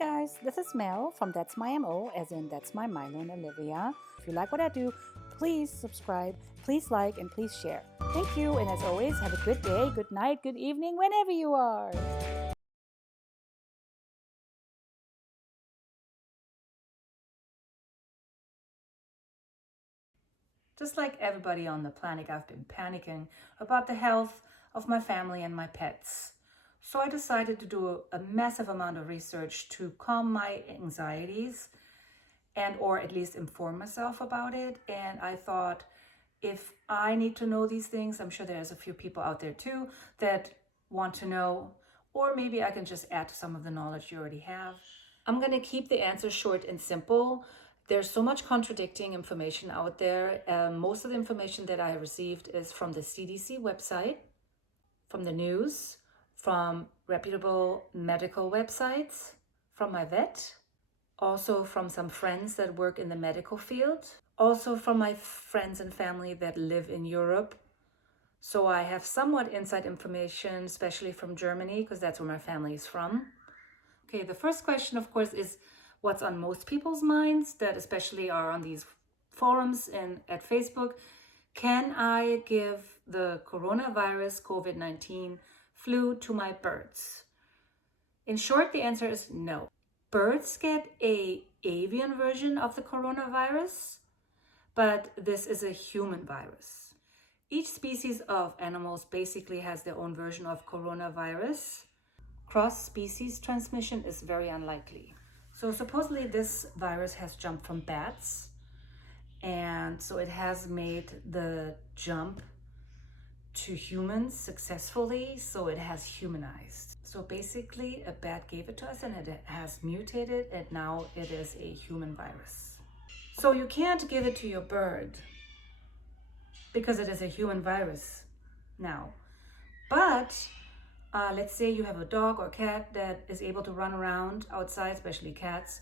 guys, this is Mel from That's My MO, as in That's My Milo and Olivia. If you like what I do, please subscribe, please like, and please share. Thank you, and as always, have a good day, good night, good evening, whenever you are. Just like everybody on the planet, I've been panicking about the health of my family and my pets. So I decided to do a massive amount of research to calm my anxieties and or at least inform myself about it. And I thought, if I need to know these things, I'm sure there's a few people out there too that want to know, or maybe I can just add to some of the knowledge you already have. I'm going to keep the answer short and simple. There's so much contradicting information out there. Most of the information that I received is from the CDC website, from the news, from reputable medical websites, from my vet, also from some friends that work in the medical field, also from my friends and family that live in Europe. So I have somewhat inside information, especially from Germany, because that's where my family is from. Okay, the first question, of course, is what's on most people's minds that especially are on these forums and at Facebook. Can I give the coronavirus COVID-19 flu to my birds? In short, the answer is no. Birds get an avian version of the coronavirus, but this is a human virus. Each species of animals basically has their own version of coronavirus. Cross-species transmission is very unlikely. So supposedly this virus has jumped from bats, and so it has made the jump to humans successfully, so it has humanized. So basically a bat gave it to us and it has mutated, and now it is a human virus. So you can't give it to your bird because it is a human virus now. But let's say you have a dog or cat that is able to run around outside, especially cats,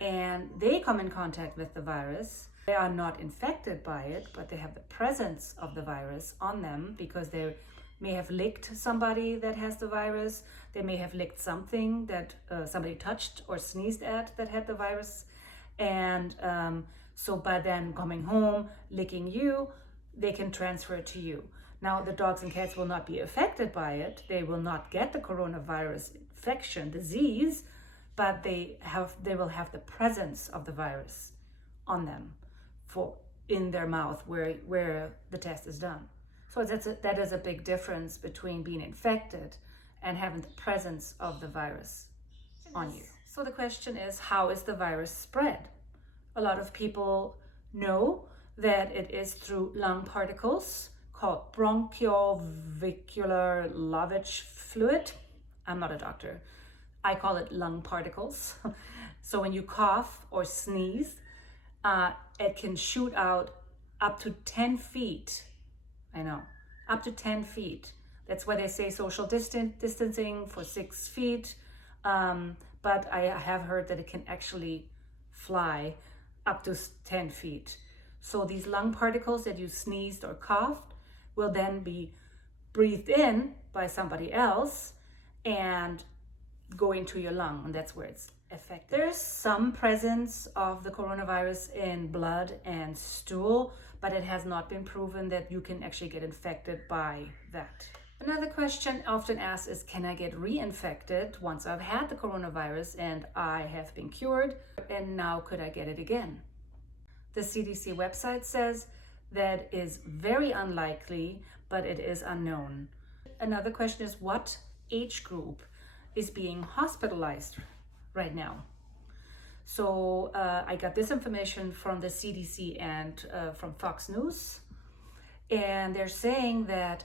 and they come in contact with the virus. They are not infected by it, but they have the presence of the virus on them because they may have licked somebody that has the virus. They may have licked something that somebody touched or sneezed at that had the virus. And so by then coming home, licking you, they can transfer it to you. Now, the dogs and cats will not be affected by it. They will not get the coronavirus infection, disease, but they will have the presence of the virus on them in their mouth where the test is done. So that is a big difference between being infected and having the presence of the virus on you. So the question is, how is the virus spread? A lot of people know that it is through lung particles called bronchoalveolar lavage fluid. I'm not a doctor. I call it lung particles. So when you cough or sneeze, it can shoot out up to 10 feet. I know, up to 10 feet. That's why they say social distancing for 6 feet. But I have heard that it can actually fly up to 10 feet. So these lung particles that you sneezed or coughed will then be breathed in by somebody else and go into your lung, and that's where it's affected. There's some presence of the coronavirus in blood and stool, but it has not been proven that you can actually get infected by that. Another question often asked is, can I get reinfected once I've had the coronavirus and I have been cured, and now could I get it again? The CDC website says that is very unlikely, but it is unknown. Another question is, what age group is being hospitalized right now? So I got this information from the CDC and from Fox News, and they're saying that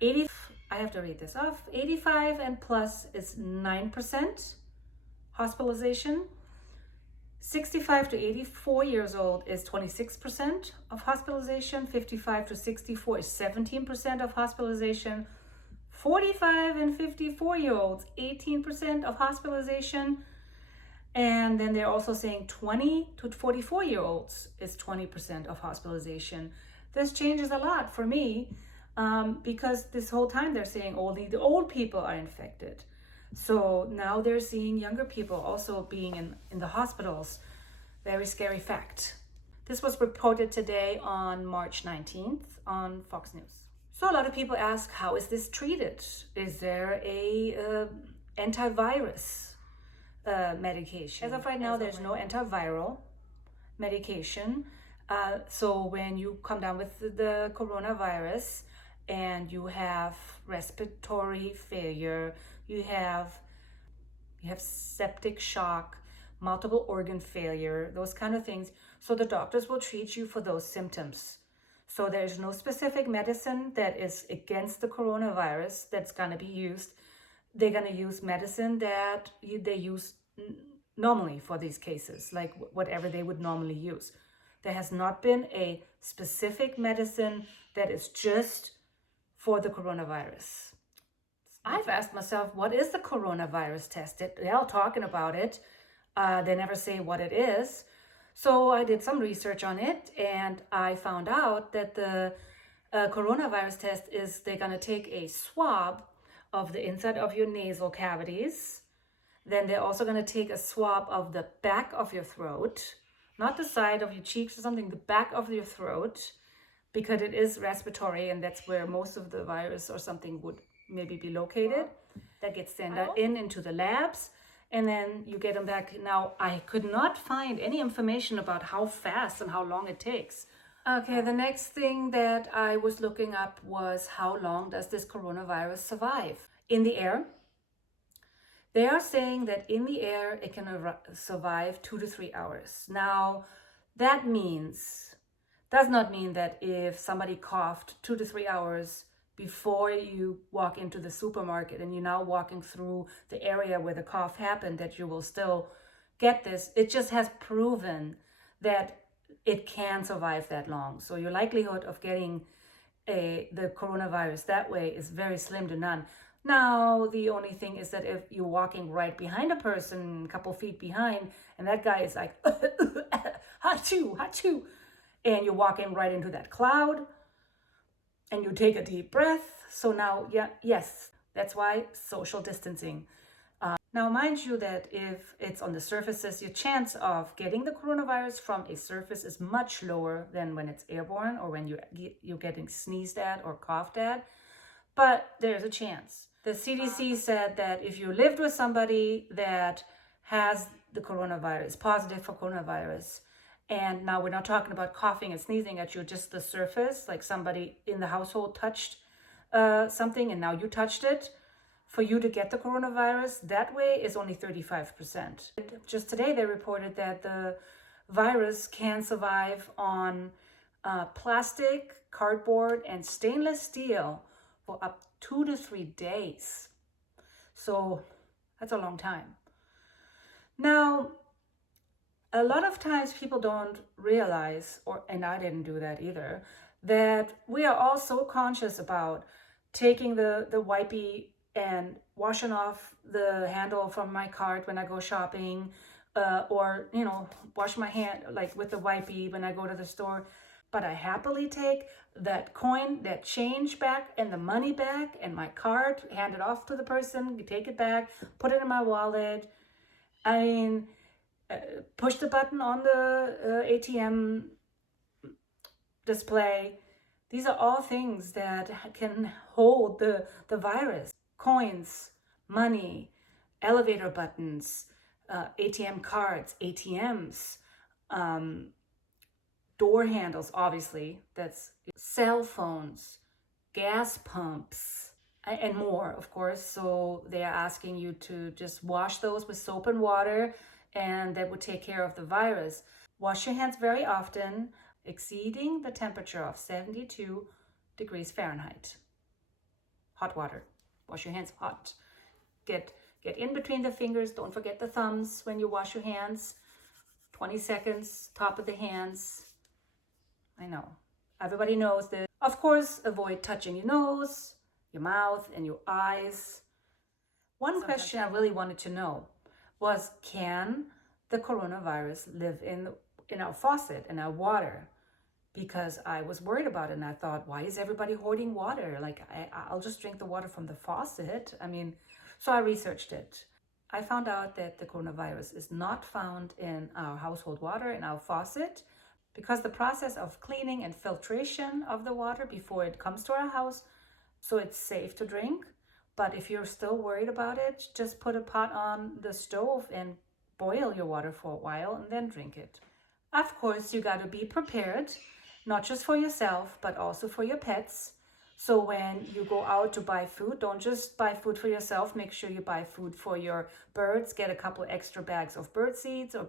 85 and plus is 9% hospitalization. 65 to 84 years old is 26% of hospitalization. 55 to 64 is 17% of hospitalization. 45 and 54-year-olds, 18% of hospitalization. And then they're also saying 20 to 44-year-olds is 20% of hospitalization. This changes a lot for me because this whole time they're saying only the old people are infected. So now they're seeing younger people also being in the hospitals. Very scary fact. This was reported today on March 19th on Fox News. So a lot of people ask, how is this treated? Is there a antivirus medication? As of right now, there's no antiviral medication. So when you come down with the coronavirus and you have respiratory failure, you have septic shock, multiple organ failure, those kind of things. So the doctors will treat you for those symptoms. So there's no specific medicine that is against the coronavirus that's going to be used. They're going to use medicine that they use normally for these cases, like whatever they would normally use. There has not been a specific medicine that is just for the coronavirus. I've asked myself, what is the coronavirus test? They're all talking about it. They never say what it is. So I did some research on it, and I found out that the coronavirus test is they're going to take a swab of the inside of your nasal cavities. Then they're also going to take a swab of the back of your throat, not the side of your cheeks or something, the back of your throat, because it is respiratory, and that's where most of the virus or something would maybe be located. That gets sent into the labs, and then you get them back. Now, I could not find any information about how fast and how long it takes. Okay, the next thing that I was looking up was, how long does this coronavirus survive? In the air? They are saying that in the air, it can survive 2 to 3 hours. Now, that does not mean that if somebody coughed 2 to 3 hours before you walk into the supermarket and you're now walking through the area where the cough happened, that you will still get this. It just has proven that it can survive that long. So your likelihood of getting the coronavirus that way is very slim to none. Now, the only thing is that if you're walking right behind a person, a couple feet behind, and that guy is like, achoo, achoo, and you're walking right into that cloud, and you take a deep breath. So now, yes, that's why social distancing. Now, mind you that if it's on the surfaces, your chance of getting the coronavirus from a surface is much lower than when it's airborne or when you're getting sneezed at or coughed at. But there's a chance. The CDC said that if you lived with somebody that has the coronavirus, positive for coronavirus, and now we're not talking about coughing and sneezing at you, just the surface, like somebody in the household touched something and now you touched it, for you to get the coronavirus that way is only 35%. Just today they reported that the virus can survive on plastic, cardboard, and stainless steel for up 2 to 3 days. So that's a long time. Now, a lot of times people don't realize, and I didn't do that either, that we are all so conscious about taking the wipey and washing off the handle from my cart when I go shopping, or, wash my hand like with the wipey when I go to the store. But I happily take that coin, that change back, and the money back, and my card, hand it off to the person, take it back, put it in my wallet. I mean, push the button on the ATM display. These are all things that can hold the virus. Coins, money, elevator buttons, ATM cards, ATMs, door handles, obviously, that's cell phones, gas pumps, and more, of course. So they are asking you to just wash those with soap and water, and that would take care of the virus. Wash your hands very often, exceeding the temperature of 72 degrees Fahrenheit. Hot water. Wash your hands hot. Get in between the fingers. Don't forget the thumbs when you wash your hands. 20 seconds, top of the hands. I know. Everybody knows this. Of course, avoid touching your nose, your mouth, and your eyes. One question I really wanted to know was, can the coronavirus live in our faucet, in our water? Because I was worried about it, and I thought, why is everybody hoarding water? Like, I'll just drink the water from the faucet. I mean, So I researched it. I found out that the coronavirus is not found in our household water, in our faucet, because the process of cleaning and filtration of the water before it comes to our house, so it's safe to drink. But if you're still worried about it, just put a pot on the stove and boil your water for a while and then drink it. Of course, you got to be prepared, not just for yourself, but also for your pets. So when you go out to buy food, don't just buy food for yourself. Make sure you buy food for your birds. Get a couple extra bags of bird seeds or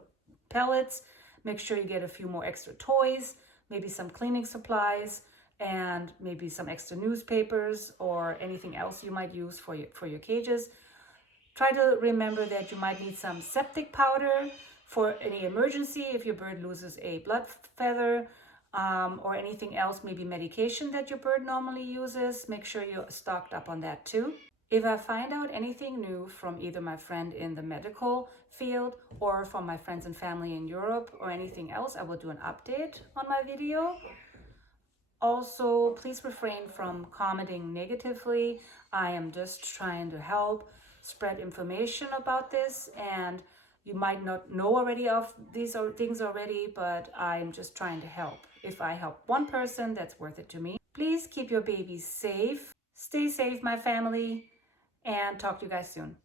pellets. Make sure you get a few more extra toys, maybe some cleaning supplies, and maybe some extra newspapers or anything else you might use for your cages. Try to remember that you might need some septic powder for any emergency if your bird loses a blood feather, or anything else, maybe medication that your bird normally uses. Make sure you're stocked up on that too. If I find out anything new from either my friend in the medical field or from my friends and family in Europe or anything else, I will do an update on my video. Also, please refrain from commenting negatively. I am just trying to help spread information about this, and you might not know already of these things already, but I am just trying to help. If I help one person, that's worth it to me. Please keep your babies safe. Stay safe, my family, and talk to you guys soon.